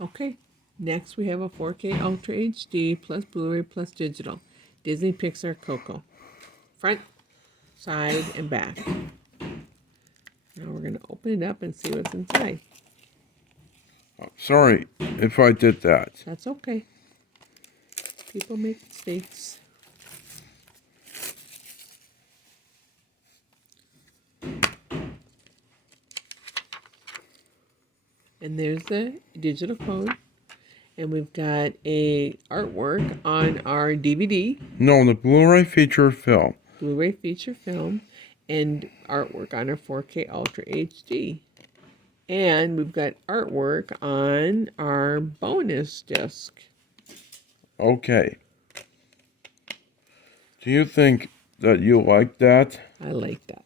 Okay, next we have a 4K Ultra HD plus Blu-ray plus digital. Disney Pixar Coco. Front, side, and back. Now we're going to open it up and see what's inside. Sorry if I did that. That's okay. People make mistakes. And there's the digital code. And we've got a artwork on our DVD. No, the Blu-ray feature film. Blu-ray feature film. And artwork on our 4K Ultra HD. And we've got artwork on our bonus disc. Okay. Do you think that you like that? I like that.